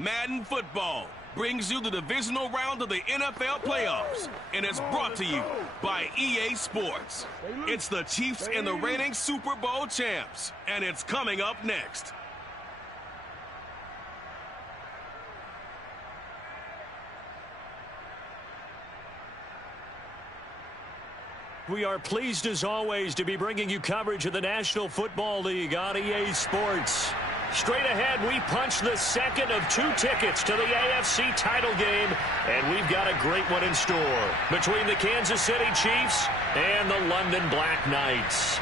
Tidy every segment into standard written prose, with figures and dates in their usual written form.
Madden Football brings you the divisional round of the NFL playoffs, and it's brought to you by EA Sports. It's the Chiefs and the reigning Super Bowl champs, and it's coming up next. We are pleased, as always, to be bringing you coverage of the National Football League on EA Sports. Straight ahead, we punch the second of 2 tickets to the AFC title game, and we've got a great one in store between the Kansas City Chiefs and the London Black Knights.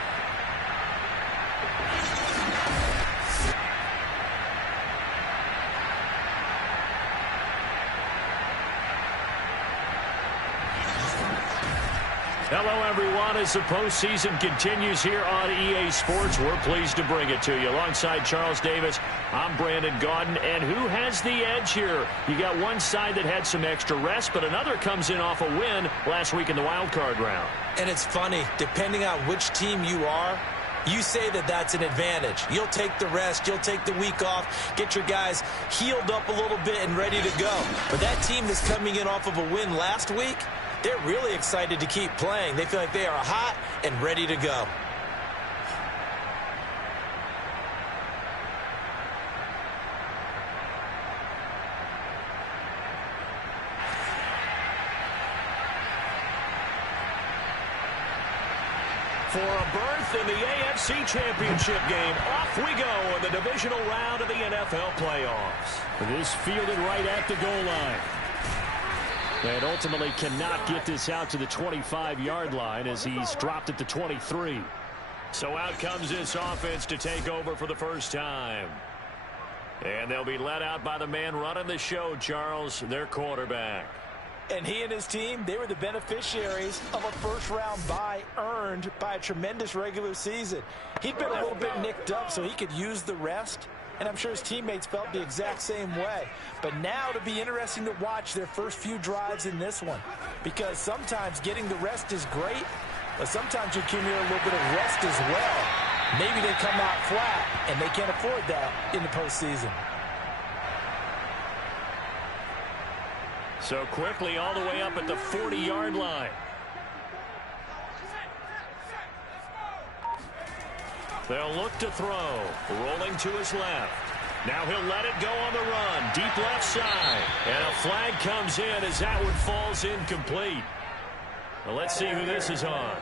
Hello, everyone. As the postseason continues here on EA Sports, we're pleased to bring it to you. Alongside Charles Davis, I'm Brandon Gaudin. And who has the edge here? You got one side that had some extra rest, but another comes in off a win last week in the wild card round. And it's funny, depending on which team you are, you say that that's an advantage. You'll take the rest. You'll take the week off. Get your guys healed up a little bit and ready to go. But that team that's coming in off of a win last week, they're really excited to keep playing. They feel like they are hot and ready to go. For a berth in the AFC Championship game, off we go in the divisional round of the NFL playoffs. This fielded right at the goal line. And ultimately cannot get this out to the 25-yard line as he's dropped at the 23. So out comes this offense to take over for the first time. And they'll be let out by the man running the show, Charles, their quarterback. And he and his team, they were the beneficiaries of a first-round bye earned by a tremendous regular season. He'd been a little bit nicked up, so he could use the rest. And I'm sure his teammates felt the exact same way. But now it'll be interesting to watch their first few drives in this one. Because sometimes getting the rest is great, but sometimes you accumulate a little bit of rest as well. Maybe they come out flat, and they can't afford that in the postseason. So quickly all the way up at the 40-yard line. They'll look to throw. Rolling to his left. Now he'll let it go on the run. Deep left side. And a flag comes in as that one falls incomplete. Well, let's see who this is on.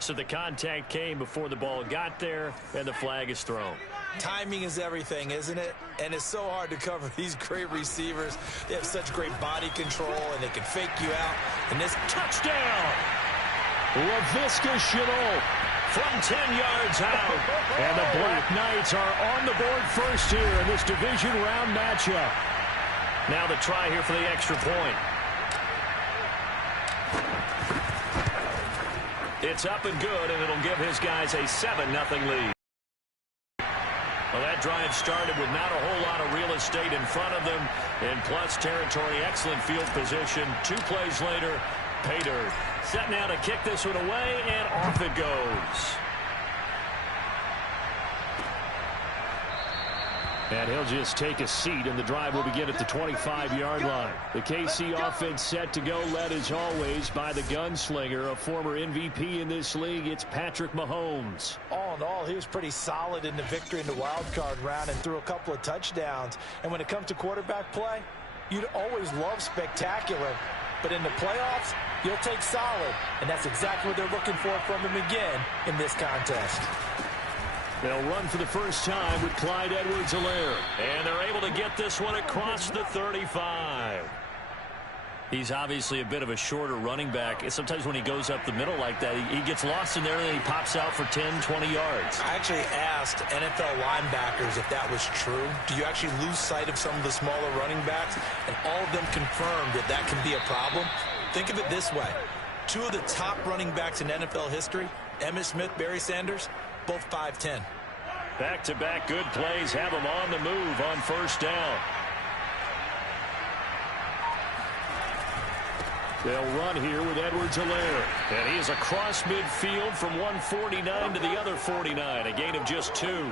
So the contact came before the ball got there, and the flag is thrown. Timing is everything, isn't it? And it's so hard to cover these great receivers. They have such great body control, and they can fake you out. And this touchdown! LaVisca Chenault from 10 yards out. And the Black Knights are on the board first here in this division round matchup. Now the try here for the extra point. It's up and good, and it'll give his guys a 7-0 lead. Well, that drive started with not a whole lot of real estate in front of them. In plus territory, excellent field position. 2 plays later, pay dirt. Set now to kick this one away, and off it goes. And he'll just take a seat, and the drive will begin at the 25-yard line. The KC offense set to go, led as always by the gunslinger, a former MVP in this league. It's Patrick Mahomes. All in all, he was pretty solid in the victory in the wild card round and threw a couple of touchdowns. And when it comes to quarterback play, you'd always love spectacular. But in the playoffs, you'll take solid. And that's exactly what they're looking for from him again in this contest. They'll run for the first time with Clyde Edwards-Helaire. And they're able to get this one across the 35. He's obviously a bit of a shorter running back. Sometimes when he goes up the middle like that, he gets lost in there and then he pops out for 10, 20 yards. I actually asked NFL linebackers if that was true. Do you actually lose sight of some of the smaller running backs? And all of them confirmed that that can be a problem. Think of it this way. 2 of the top running backs in NFL history, Emmitt Smith, Barry Sanders, both 5'10". Back-to-back good plays have him on the move on first down. They'll run here with Edwards-Helaire. And he is across midfield from 149 to the other 49. A gain of just 2.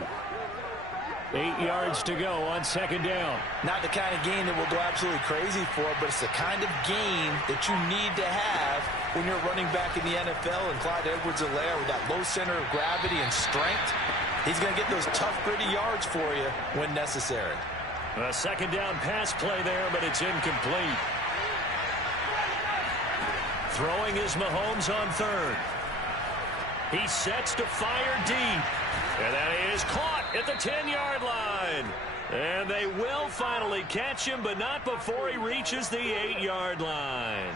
8 yards to go on second down. Not the kind of gain that we'll go absolutely crazy for, but it's the kind of gain that you need to have when you're running back in the NFL. And Clyde Edwards-Helaire, with that low center of gravity and strength, he's going to get those tough, gritty yards for you when necessary. A second down pass play there, but it's incomplete. Throwing is Mahomes on third. He sets to fire deep. And that is caught at the 10-yard line. And they will finally catch him, but not before he reaches the 8-yard line.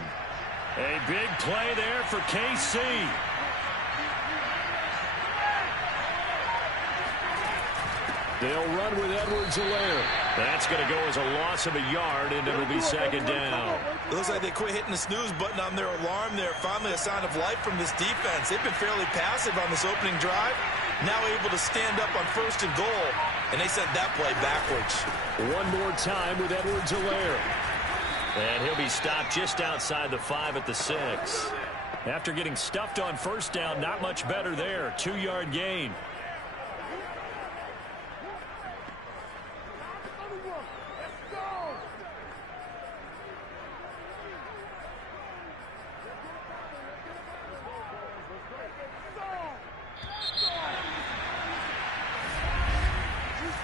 A big play there for KC. They'll run with Edwards-Helaire. That's going to go as a loss of a yard, and it'll be second down. It looks like they quit hitting the snooze button on their alarm there. Finally a sign of life from this defense. They've been fairly passive on this opening drive. Now able to stand up on first and goal, and they sent that play backwards. One more time with Edwards-Helaire. And he'll be stopped just outside the 5 at the 6. After getting stuffed on first down, not much better there. 2-yard gain.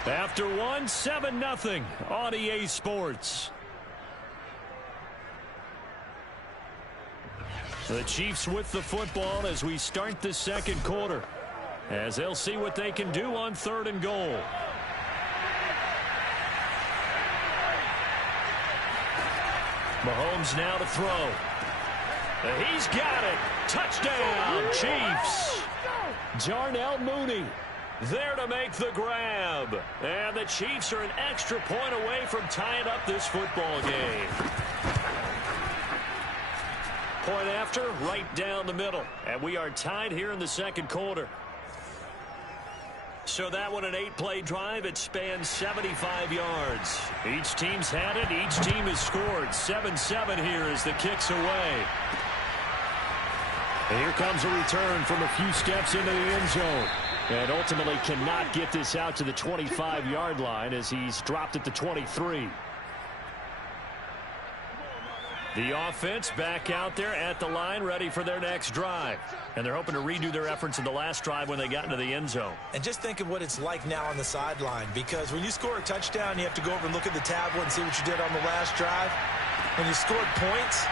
After one, 7-0 on EA Sports. The Chiefs with the football as we start the second quarter, as they'll see what they can do on third and goal. Mahomes now to throw. He's got it. Touchdown, Chiefs. Darnell Mooney there to make the grab. And the Chiefs are an extra point away from tying up this football game. Point after, right down the middle. And we are tied here in the second quarter. So that one, an 8-play drive. It spans 75 yards. Each team's had it. Each team has scored. 7-7 here as the kick's away. And here comes a return from a few steps into the end zone. And ultimately cannot get this out to the 25-yard line as he's dropped at the 23. The offense back out there at the line, ready for their next drive. And they're hoping to redo their efforts in the last drive when they got into the end zone. And just think of what it's like now on the sideline, because when you score a touchdown, you have to go over and look at the tablet and see what you did on the last drive. When you scored points.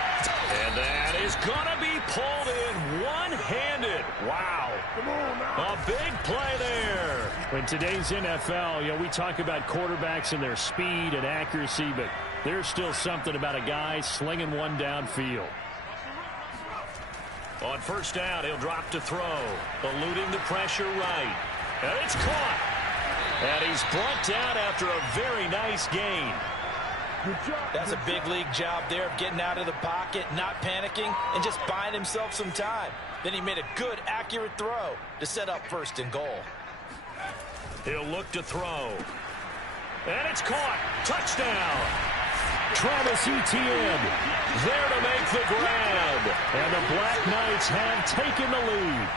And that is going to be pulled in one-handed. Wow. Come on now. A big play there. In today's NFL, we talk about quarterbacks and their speed and accuracy, but there's still something about a guy slinging one downfield. On first down, he'll drop to throw, eluding the pressure right. And it's caught. And he's brought down after a very nice gain. That's a big league job there of getting out of the pocket, not panicking, and just buying himself some time. Then he made a good, accurate throw to set up first and goal. He'll look to throw. And it's caught. Touchdown. Travis Etienne there to make the grab. And the Black Knights have taken the lead.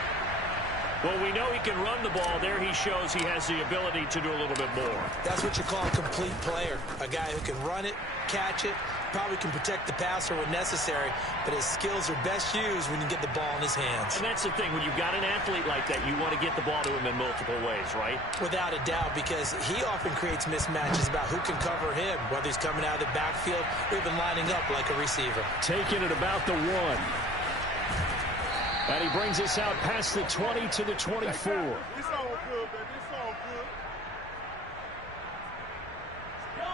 Well, we know he can run the ball. There he shows he has the ability to do a little bit more. That's what you call a complete player. A guy who can run it, catch it, probably can protect the passer when necessary, but his skills are best used when you get the ball in his hands. And that's the thing. When you've got an athlete like that, you want to get the ball to him in multiple ways, right? Without a doubt, because he often creates mismatches about who can cover him, whether he's coming out of the backfield or even lining up like a receiver. Taking it about the 1. And he brings us out past the 20 to the 24. It's all good, baby. It's all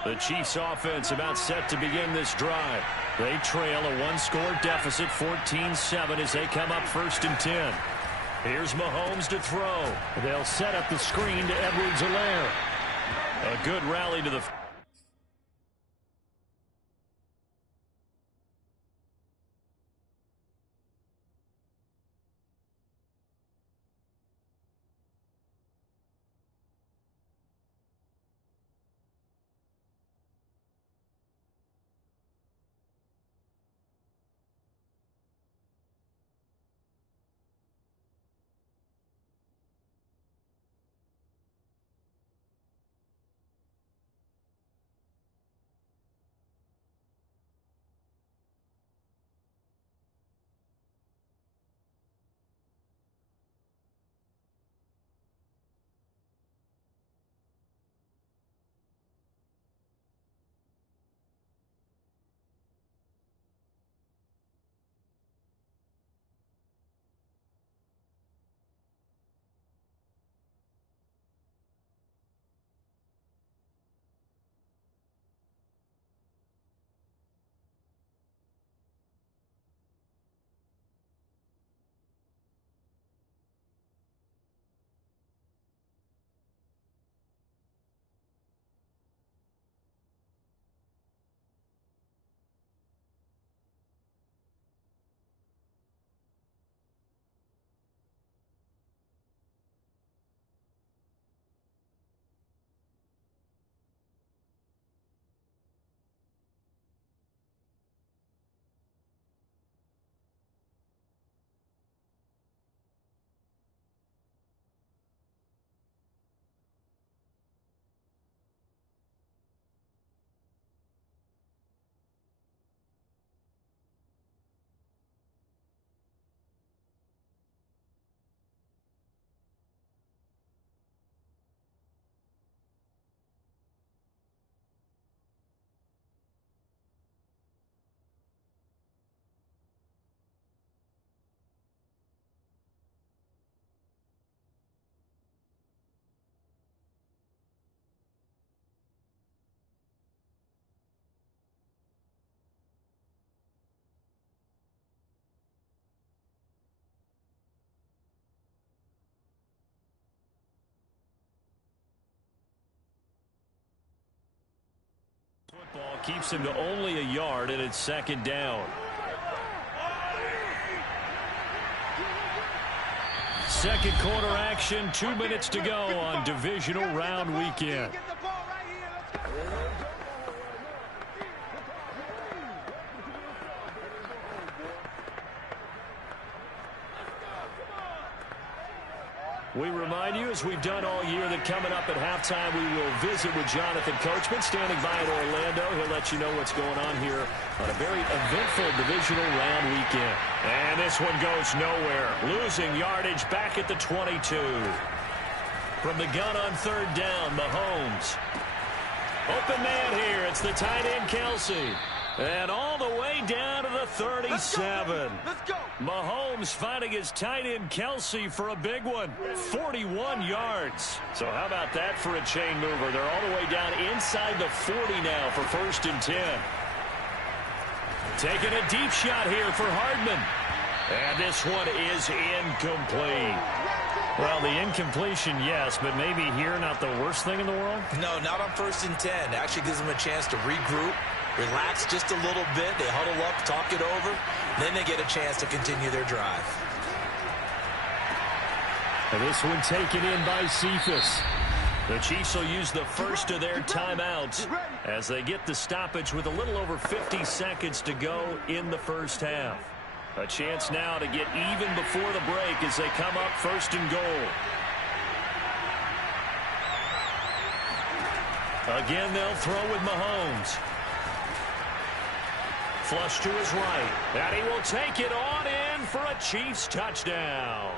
good. The Chiefs offense about set to begin this drive. They trail a one-score deficit, 14-7, as they come up first and 10. Here's Mahomes to throw. They'll set up the screen to Edwards-Helaire. A good rally to the Keeps him to only a yard, and it's second down. Second quarter action, 2 minutes to go on divisional round weekend. We remind you, as we've done all year, that coming up at halftime, we will visit with Jonathan Coachman, standing by in Orlando. He'll let you know what's going on here on a very eventful divisional round weekend. And this one goes nowhere. Losing yardage back at the 22. From the gun on third down, Mahomes. Open man here. It's the tight end, Kelsey. And all the way down to the 37. Let's go. Mahomes finding his tight end Kelsey for a big one. 41 yards. So how about that for a chain mover? They're all the way down inside the 40 now for 1st and 10. Taking a deep shot here for Hardman. And this one is incomplete. Well, the incompletion, yes, but maybe here not the worst thing in the world? No, not on 1st and 10. Actually gives them a chance to regroup, relax just a little bit. They huddle up, talk it over. Then they get a chance to continue their drive. And this one taken in by Cephas. The Chiefs will use the first of their timeouts as they get the stoppage with a little over 50 seconds to go in the first half. A chance now to get even before the break as they come up 1st and goal. Again, they'll throw with Mahomes. Flush to his right. And he will take it on in for a Chiefs touchdown.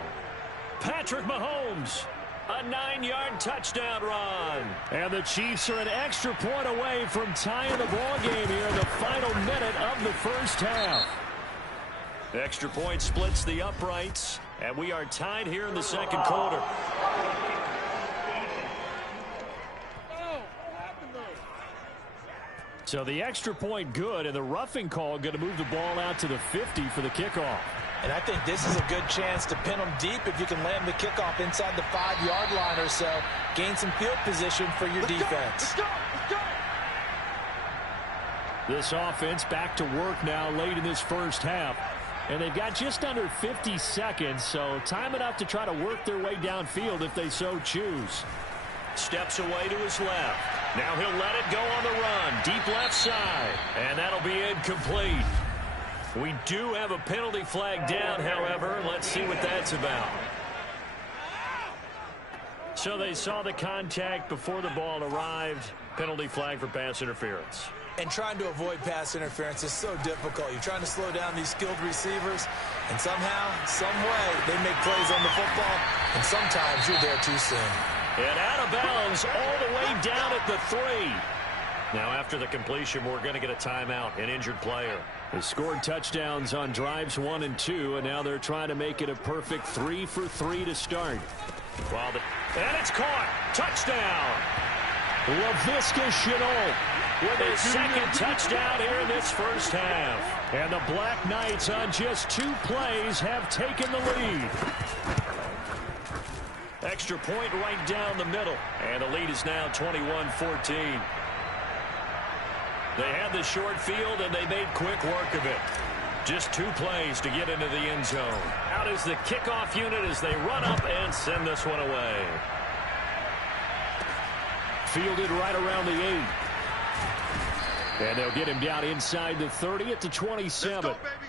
Patrick Mahomes. A 9-yard touchdown run. And the Chiefs are an extra point away from tying the ball game here in the final minute of the first half. The extra point splits the uprights, and we are tied here in the second quarter. So the extra point good, and the roughing call going to move the ball out to the 50 for the kickoff. And I think this is a good chance to pin them deep if you can land the kickoff inside the 5-yard line or so. Gain some field position for your defense. Let's go. This offense back to work now late in this first half. And they've got just under 50 seconds, so time enough to try to work their way downfield if they so choose. Steps away to his left. Now he'll let it go on the run. Deep left side. And that'll be incomplete. We do have a penalty flag down, however. Let's see what that's about. So they saw the contact before the ball arrived. Penalty flag for pass interference. And trying to avoid pass interference is so difficult. You're trying to slow down these skilled receivers, and somehow, some way, they make plays on the football, and sometimes you're there too soon. And out of bounds all the way down at the 3. Now after the completion, we're going to get a timeout, an injured player. They scored touchdowns on drives 1 and 2, and now they're trying to make it a perfect 3 for 3 to start. And it's caught. Touchdown. Laviska Shenault with his second touchdown here in this first half. And the Black Knights on just 2 plays have taken the lead. Extra point right down the middle. And the lead is now 21-14. They had the short field, and they made quick work of it. Just 2 plays to get into the end zone. Out is the kickoff unit as they run up and send this one away. Fielded right around the 8. And they'll get him down inside the 30 at the 27. Let's go, baby.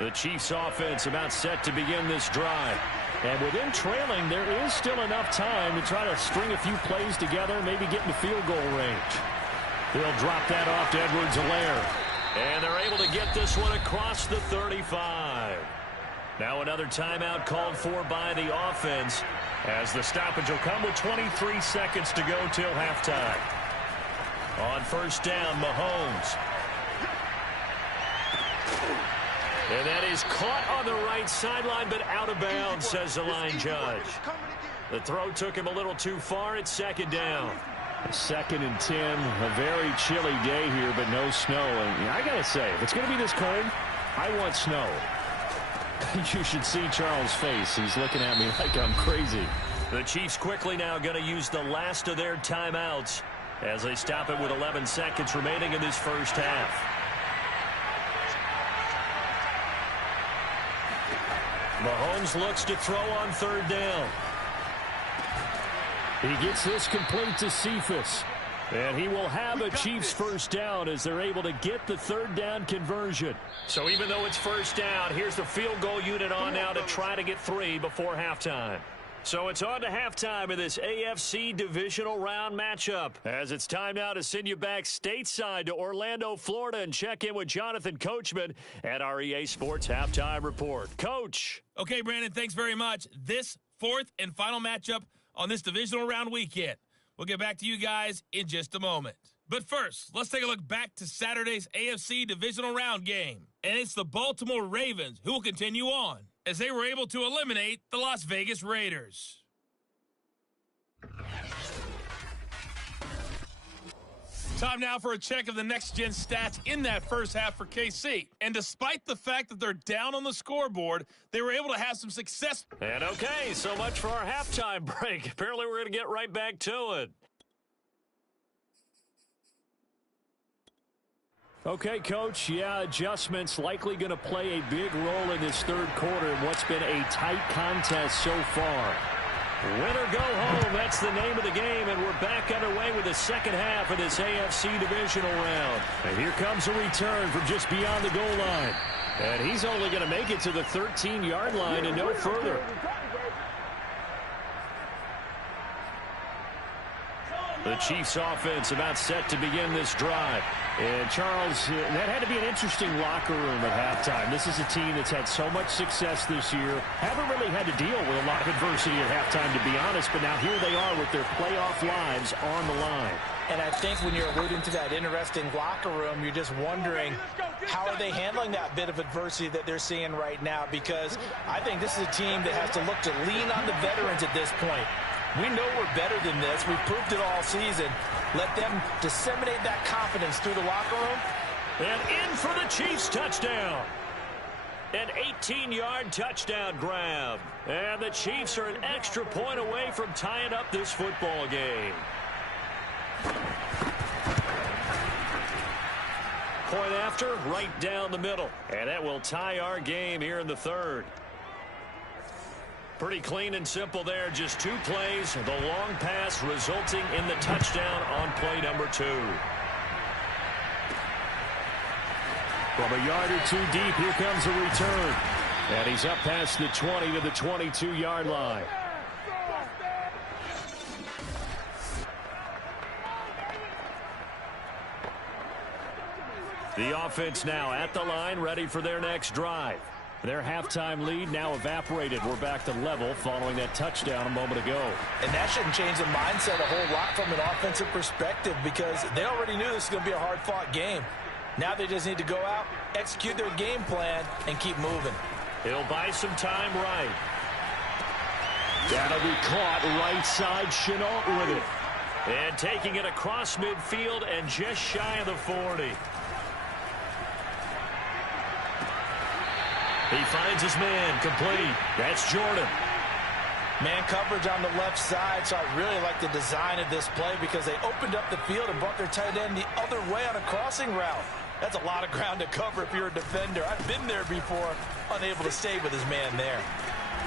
The Chiefs offense about set to begin this drive. And with them trailing, there is still enough time to try to string a few plays together, maybe get into field goal range. They'll drop that off to Edwards-Helaire. And they're able to get this one across the 35. Now another timeout called for by the offense as the stoppage will come with 23 seconds to go till halftime. On first down, Mahomes. And that is caught on the right sideline, but out of bounds, says the line judge. The throw took him a little too far. It's second down. 2nd and 10. A very chilly day here, but no snow. And I got to say, if it's going to be this cold, I want snow. You should see Charles' face. He's looking at me like I'm crazy. The Chiefs quickly now going to use the last of their timeouts as they stop it with 11 seconds remaining in this first half. Mahomes looks to throw on third down. He gets this complete to Cephas. And he will have a Chiefs first down as they're able to get the third down conversion. So even though it's first down, here's the field goal unit on now to try to get 3 before halftime. So it's on to halftime of this AFC Divisional Round matchup. As it's time now to send you back stateside to Orlando, Florida, and check in with Jonathan Coachman at our EA Sports Halftime Report. Coach. Okay, Brandon, thanks very much. This fourth and final matchup on this Divisional Round weekend. We'll get back to you guys in just a moment. But first, let's take a look back to Saturday's AFC Divisional Round game. And it's the Baltimore Ravens who will continue on as they were able to eliminate the Las Vegas Raiders. Time now for a check of the next-gen stats in that first half for KC. And despite the fact that they're down on the scoreboard, they were able to have some success. And okay, so much for our halftime break. Apparently we're going to get right back to it. Okay, Coach, adjustments likely going to play a big role in this third quarter in what's been a tight contest so far. Win or go home, that's the name of the game, and we're back underway with the second half of this AFC Divisional Round. And here comes a return from just beyond the goal line. And he's only going to make it to the 13-yard line and no further. The Chiefs offense about set to begin this drive. And Charles, that had to be an interesting locker room at halftime. This is a team that's had so much success this year. Haven't really had to deal with a lot of adversity at halftime, to be honest. But now here they are with their playoff lives on the line. And I think when you're alluding to that interesting locker room, you're just wondering how are they handling that bit of adversity that they're seeing right now? Because I think this is a team that has to look to lean on the veterans at this point. We know we're better than this. We've proved it all season. Let them disseminate that confidence through the locker room. And in for the Chiefs touchdown. An 18-yard touchdown grab. And the Chiefs are an extra point away from tying up this football game. Point after, right down the middle. And that will tie our game here in the third. Pretty clean and simple there. Just 2 plays. The long pass resulting in the touchdown on play number 2. From a yard or 2 deep, here comes a return. And he's up past the 20 to the 22-yard line. The offense now at the line, ready for their next drive. Their halftime lead now evaporated. We're back to level following that touchdown a moment ago. And that shouldn't change the mindset a whole lot from an offensive perspective because they already knew this was going to be a hard-fought game. Now they just need to go out, execute their game plan, and keep moving. He'll buy some time right. That'll be caught right side. Chenault with it. And taking it across midfield and just shy of the 40. He finds his man complete. That's Jordan. Man coverage on the left side, so I really like the design of this play because they opened up the field and brought their tight end the other way on a crossing route. That's a lot of ground to cover if you're a defender. I've been there before, unable to stay with his man there.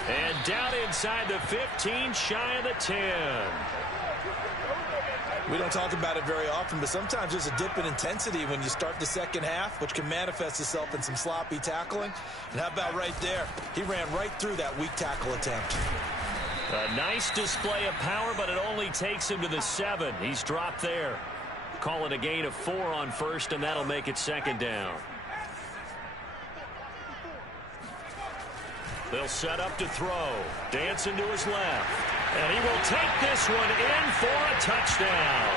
And down inside the 15, shy of the 10. We don't talk about it very often, but sometimes there's a dip in intensity when you start the second half, which can manifest itself in some sloppy tackling. And how about right there? He ran right through that weak tackle attempt. A nice display of power, but it only takes him to the 7. He's dropped there. Call it a gain of 4 on first, and that'll make it second down. They'll set up to throw. Dancing to his left. And he will take this one in for a touchdown.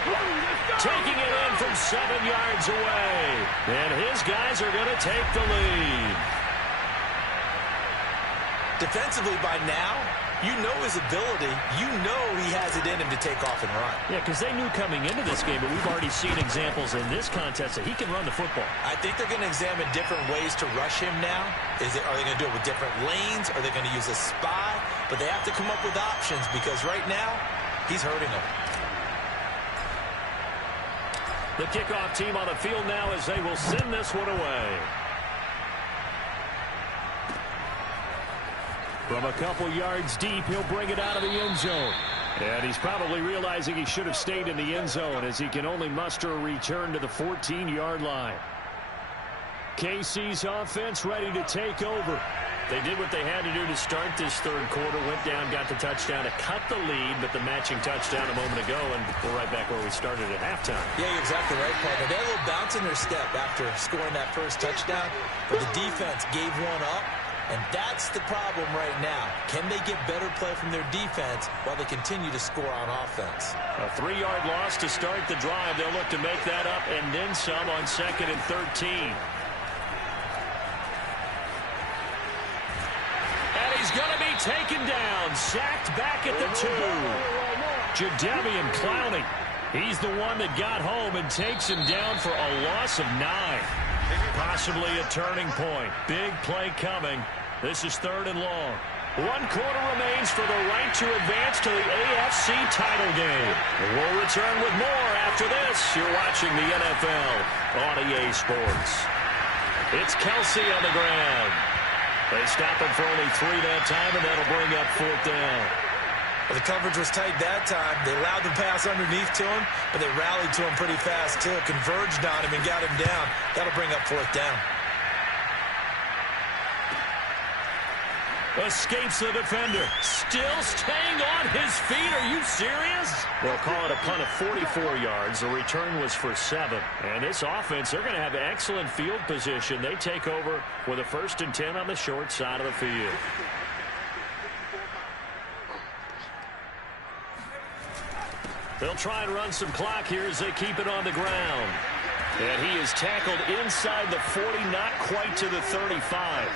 Taking it in from 7 yards away. And his guys are going to take the lead. Defensively by now, You know his ability. You know he has it in him to take off and run. Yeah, because they knew coming into this game, but we've already seen examples in this contest that he can run the football. I think they're going to examine different ways to rush him now. Are they going to do it with different lanes? Are they going to use a spy? But they have to come up with options because right now, he's hurting them. The kickoff team on the field now as they will send this one away. From a couple yards deep, he'll bring it out of the end zone. And he's probably realizing he should have stayed in the end zone as he can only muster a return to the 14-yard line. KC's offense ready to take over. They did what they had to do to start this third quarter, went down, got the touchdown to cut the lead, but the matching touchdown a moment ago, and we're right back where we started at halftime. Yeah, you're exactly right, partner. They had a little bounce in their step after scoring that first touchdown, but the defense gave one up, and that's the problem right now. Can they get better play from their defense while they continue to score on offense? A 3-yard loss to start the drive. They'll look to make that up and then some on 2nd and 13. He's going to be taken down, sacked back at the 2. Jadeveon Clowney, he's the one that got home and takes him down for a loss of 9. Possibly a turning point. Big play coming. This is 3rd and long. 1 quarter remains for the right to advance to the AFC title game. We'll return with more after this. You're watching the NFL on EA Sports. It's Kelsey on the ground. They stop him for only 3 that time, and that'll bring up 4th down. Well, the coverage was tight that time. They allowed the pass underneath to him, but they rallied to him pretty fast, too. Converged on him and got him down. That'll bring up 4th down. Escapes the defender. Still staying on his feet. Are you serious? They'll call it a punt of 44 yards. The return was for 7. And this offense, they're going to have excellent field position. They take over with a 1st and 10 on the short side of the field. They'll try and run some clock here as they keep it on the ground. And he is tackled inside the 40, not quite to the 35.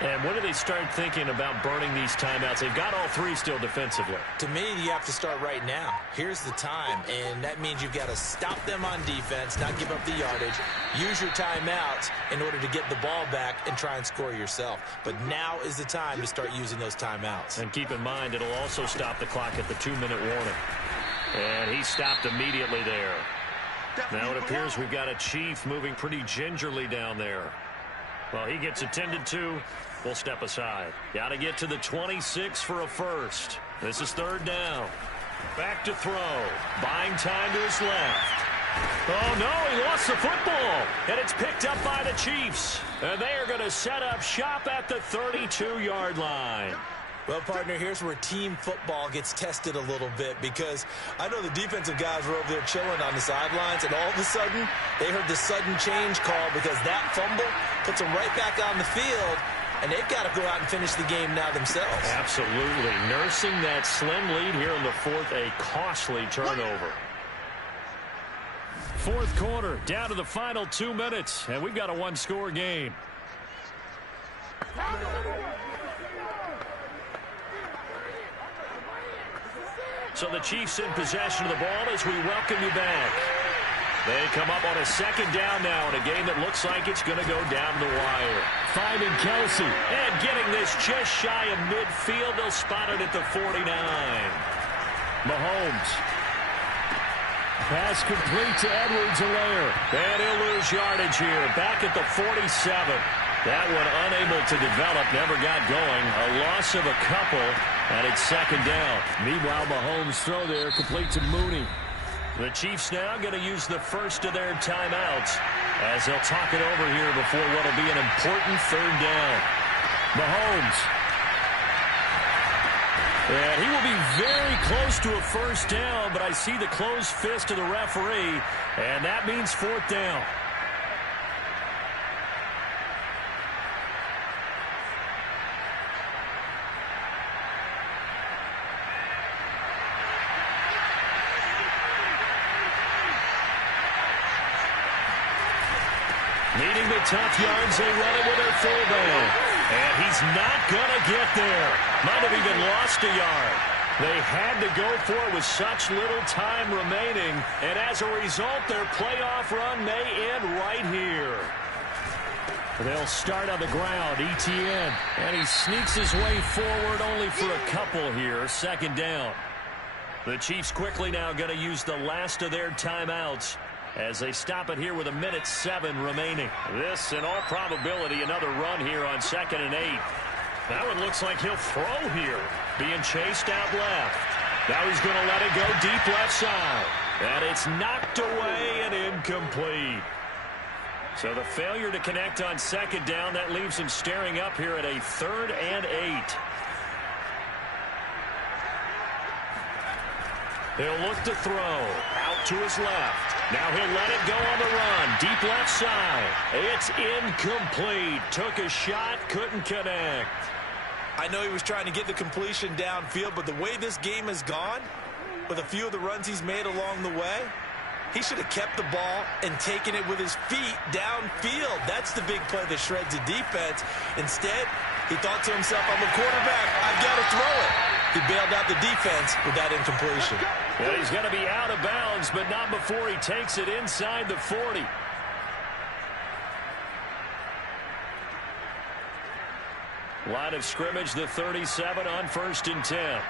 And when do they start thinking about burning these timeouts? They've got all 3 still defensively. To me, you have to start right now. Here's the time, and that means you've got to stop them on defense, not give up the yardage, use your timeouts in order to get the ball back and try and score yourself. But now is the time to start using those timeouts. And keep in mind, it'll also stop the clock at the 2-minute warning. And he stopped immediately there. Now it appears we've got a Chief moving pretty gingerly down there. Well, he gets attended to. We'll step aside. Got to get to the 26 for a first. This is 3rd down. Back to throw. Buying time to his left. Oh, no, he lost the football. And it's picked up by the Chiefs. And they are going to set up shop at the 32-yard line. Well, partner, here's where team football gets tested a little bit because I know the defensive guys were over there chilling on the sidelines, and all of a sudden they heard the sudden change call because that fumble puts them right back on the field, and they've got to go out and finish the game now themselves. Absolutely. Nursing that slim lead here in the 4th, a costly turnover. 4th quarter, down to the final 2 minutes, and we've got a 1-score game. So the Chiefs in possession of the ball as we welcome you back. They come up on a 2nd down now in a game that looks like it's going to go down the wire. Finding Kelsey and getting this just shy of midfield. They'll spot it at the 49. Mahomes. Pass complete to Edwards-Helaire. And he'll lose yardage here. Back at the 47. That one unable to develop, never got going. A loss of a couple, and it's 2nd down. Meanwhile, Mahomes' throw there complete to Mooney. The Chiefs now going to use the first of their timeouts as they'll talk it over here before what will be an important 3rd down. Mahomes. And he will be very close to a 1st down, but I see the closed fist of the referee, and that means 4th down. Needing the tough yards, they run it with their fullback. And he's not going to get there. Might have even lost a yard. They had to go for it with such little time remaining. And as a result, their playoff run may end right here. They'll start on the ground, Etienne. And he sneaks his way forward only for a couple here. Second down. The Chiefs quickly now going to use the last of their timeouts as they stop it here with 1:07 remaining. This, in all probability, another run here on 2nd and 8. That one looks like he'll throw here. Being chased out left. Now he's going to let it go deep left side. And it's knocked away and incomplete. So the failure to connect on 2nd down, that leaves him staring up here at a 3rd and 8. He'll look to throw. Out to his left. Now he'll let it go on the run. Deep left side. It's incomplete. Took a shot, couldn't connect. I know he was trying to get the completion downfield, but the way this game has gone, with a few of the runs he's made along the way, he should have kept the ball and taken it with his feet downfield. That's the big play that shreds the defense. Instead, he thought to himself, I'm a quarterback, I've got to throw it. He bailed out the defense with that incompletion. Well, he's going to be out of bounds, but not before he takes it inside the 40. Line of scrimmage, the 37 on 1st and 10.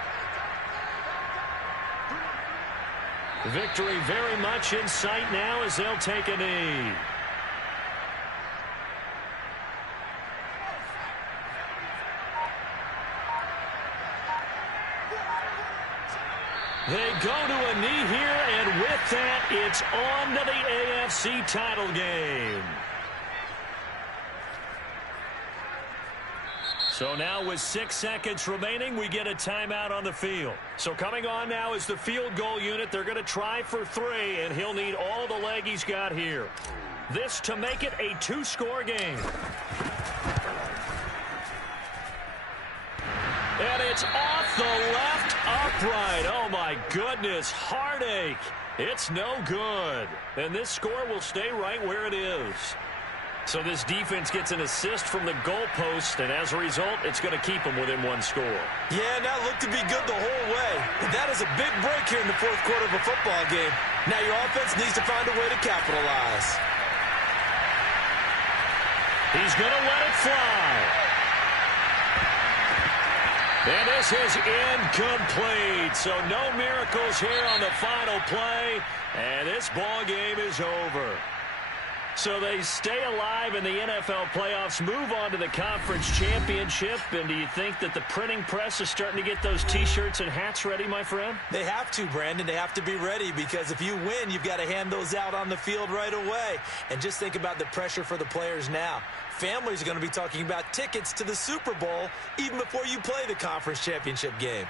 Victory very much in sight now as they'll take a knee. They go to a knee here, and with that, it's on to the AFC title game. So now with 6 seconds remaining, we get a timeout on the field. So coming on now is the field goal unit. They're going to try for 3, and he'll need all the leg he's got here. This to make it a 2-score game. And it's off the left upright. Oh, my goodness. Heartache. It's no good. And this score will stay right where it is. So this defense gets an assist from the goalpost, and as a result, it's going to keep them within 1 score. Yeah, that looked to be good the whole way. But that is a big break here in the 4th quarter of a football game. Now your offense needs to find a way to capitalize. He's going to let it fly. And this is incomplete. So no miracles here on the final play, and this ball game is over. So they stay alive in the NFL playoffs, move on to the conference championship. And do you think that the printing press is starting to get those T-shirts and hats ready, my friend? They have to, Brandon. They have to be ready because if you win, you've got to hand those out on the field right away. And just think about the pressure for the players now. Families are going to be talking about tickets to the Super Bowl even before you play the conference championship game.